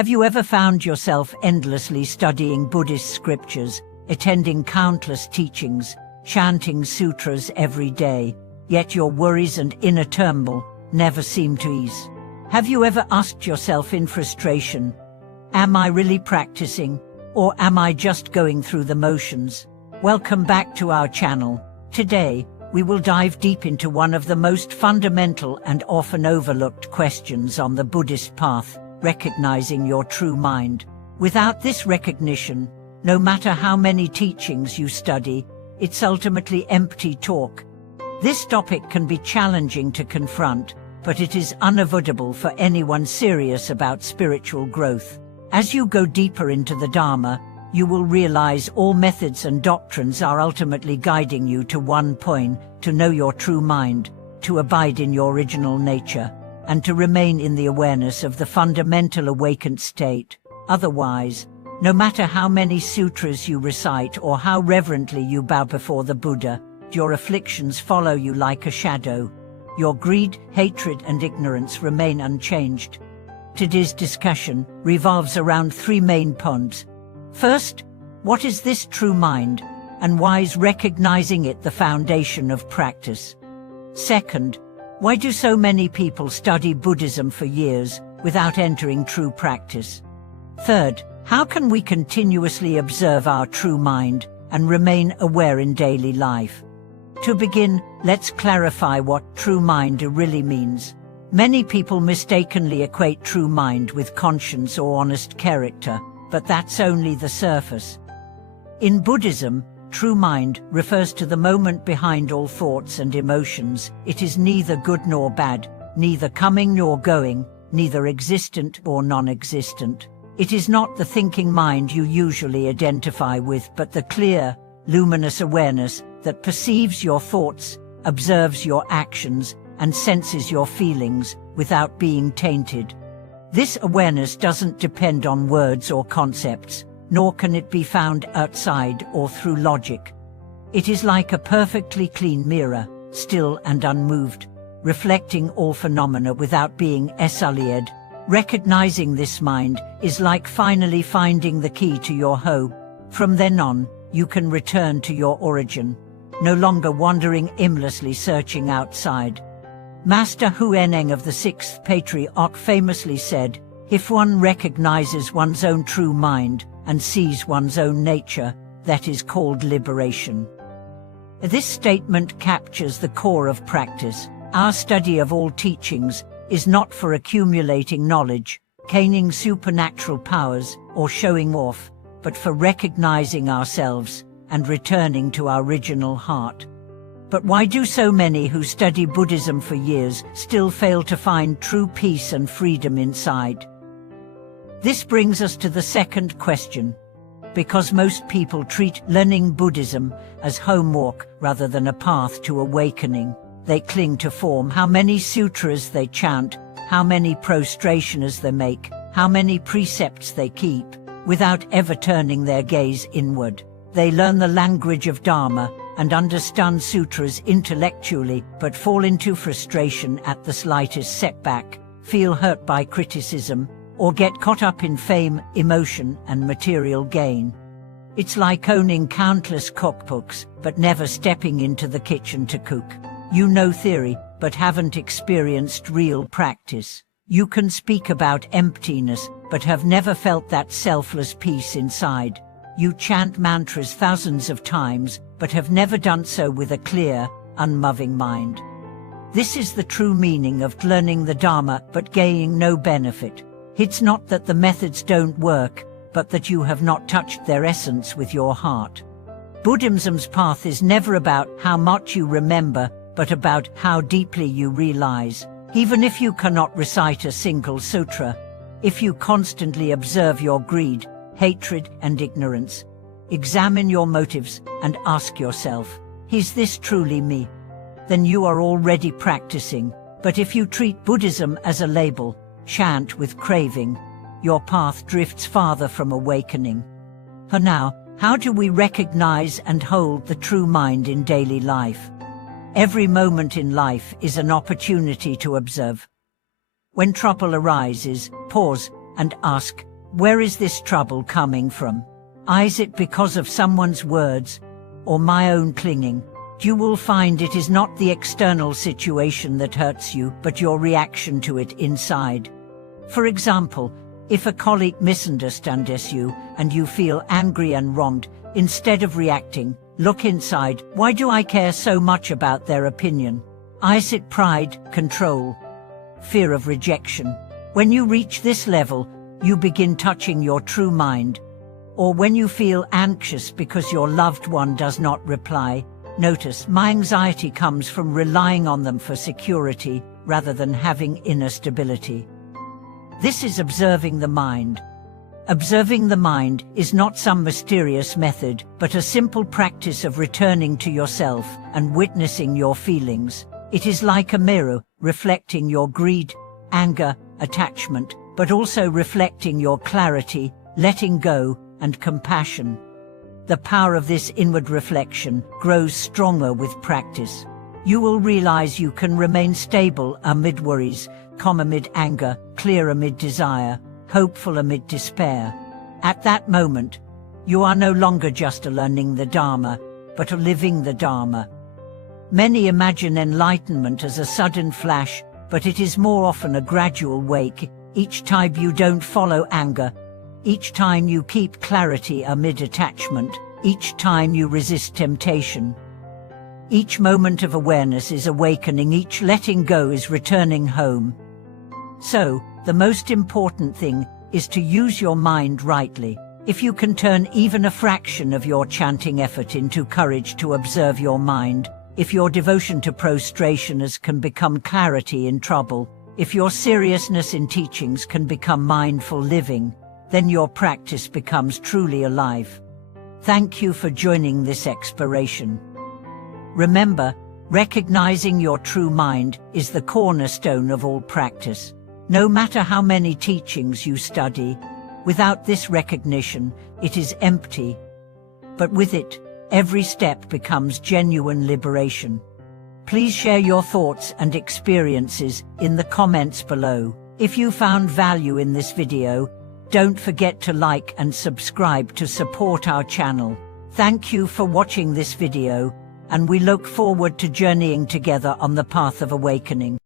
Have you ever found yourself endlessly studying Buddhist scriptures, attending countless teachings, chanting sutras every day, yet your worries and inner turmoil never seem to ease? Have you ever asked yourself in frustration, am I really practicing, or am I just going through the motions? Welcome back to our channel. Today, we will dive deep into one of the most fundamental and often overlooked questions on the Buddhist path, recognizing your true mind. Without this recognition, no matter how many teachings you study, it's ultimately empty talk. This topic can be challenging to confront, but it is unavoidable for anyone serious about spiritual growth. As you go deeper into the Dharma, you will realize all methods and doctrines are ultimately guiding you to one point: to know your true mind, to abide in your original nature, and to remain in the awareness of the fundamental awakened state. Otherwise, no matter how many sutras you recite or how reverently you bow before the Buddha, your afflictions follow you like a shadow. Your greed, hatred, and ignorance remain unchanged. Today's discussion revolves around three main points. First, what is this true mind, and why is recognizing it the foundation of practice? Second, why do so many people study Buddhism for years without entering true practice? Third, how can we continuously observe our true mind and remain aware in daily life? To begin, let's clarify what true mind really means. Many people mistakenly equate true mind with conscience or honest character, but that's only the surface. In Buddhism, true mind refers to the moment behind all thoughts and emotions. It is neither good nor bad, neither coming nor going, neither existent or non-existent. It is not the thinking mind you usually identify with, but the clear, luminous awareness that perceives your thoughts, observes your actions, and senses your feelings without being tainted. This awareness doesn't depend on words or concepts, nor can it be found outside or through logic. It is like a perfectly clean mirror, still and unmoved, reflecting all phenomena without being sullied. Recognizing this mind is like finally finding the key to your home. From then on, you can return to your origin, no longer wandering aimlessly searching outside. Master Huineng of the Sixth Patriarch famously said, "If one recognizes one's own true mind and sees one's own nature, that is called liberation." This statement captures the core of practice. Our study of all teachings is not for accumulating knowledge, gaining supernatural powers, or showing off, but for recognizing ourselves and returning to our original heart. But why do so many who study Buddhism for years still fail to find true peace and freedom inside? This brings us to the second question. Because most people treat learning Buddhism as homework rather than a path to awakening, they cling to form: how many sutras they chant, how many prostrations they make, how many precepts they keep, without ever turning their gaze inward. They learn the language of Dharma and understand sutras intellectually, but fall into frustration at the slightest setback, feel hurt by criticism, or get caught up in fame, emotion, and material gain. It's like owning countless cookbooks, but never stepping into the kitchen to cook. You know theory, but haven't experienced real practice. You can speak about emptiness, but have never felt that selfless peace inside. You chant mantras thousands of times, but have never done so with a clear, unmoving mind. This is the true meaning of learning the Dharma but gaining no benefit. It's not that the methods don't work, but that you have not touched their essence with your heart. Buddhism's path is never about how much you remember, but about how deeply you realize. Even if you cannot recite a single sutra, if you constantly observe your greed, hatred, and ignorance, examine your motives and ask yourself, is this truly me? Then you are already practicing. But if you treat Buddhism as a label, chant with craving, your path drifts farther from awakening. For now, how do we recognize and hold the true mind in daily life? Every moment in life is an opportunity to observe. When trouble arises, pause and ask, Where is this trouble coming from? Is it because of someone's words or my own clinging? You will find it is not the external situation that hurts you, but your reaction to it inside. For example, if a colleague misunderstands you and you feel angry and wronged, instead of reacting, look inside. Why do I care so much about their opinion? Is it pride, control, fear of rejection? When you reach this level, you begin touching your true mind. Or when you feel anxious because your loved one does not reply, notice my anxiety comes from relying on them for security rather than having inner stability. This is observing the mind. Observing the mind is not some mysterious method, but a simple practice of returning to yourself and witnessing your feelings. It is like a mirror, reflecting your greed, anger, attachment, but also reflecting your clarity, letting go, and compassion. The power of this inward reflection grows stronger with practice. You will realize you can remain stable amid worries, calm amid anger, clear amid desire, hopeful amid despair. At that moment, you are no longer just learning the Dharma, but living the Dharma. Many imagine enlightenment as a sudden flash, but it is more often a gradual wake. Each time you don't follow anger, each time you keep clarity amid attachment, each time you resist temptation. Each moment of awareness is awakening, each letting go is returning home. So, the most important thing is to use your mind rightly. If you can turn even a fraction of your chanting effort into courage to observe your mind, if your devotion to prostration can become clarity in trouble, if your seriousness in teachings can become mindful living, then your practice becomes truly alive. Thank you for joining this exploration. Remember, recognizing your true mind is the cornerstone of all practice. No matter how many teachings you study, without this recognition, it is empty. But with it, every step becomes genuine liberation. Please share your thoughts and experiences in the comments below. If you found value in this video, don't forget to like and subscribe to support our channel. Thank you for watching this video, and we look forward to journeying together on the path of awakening.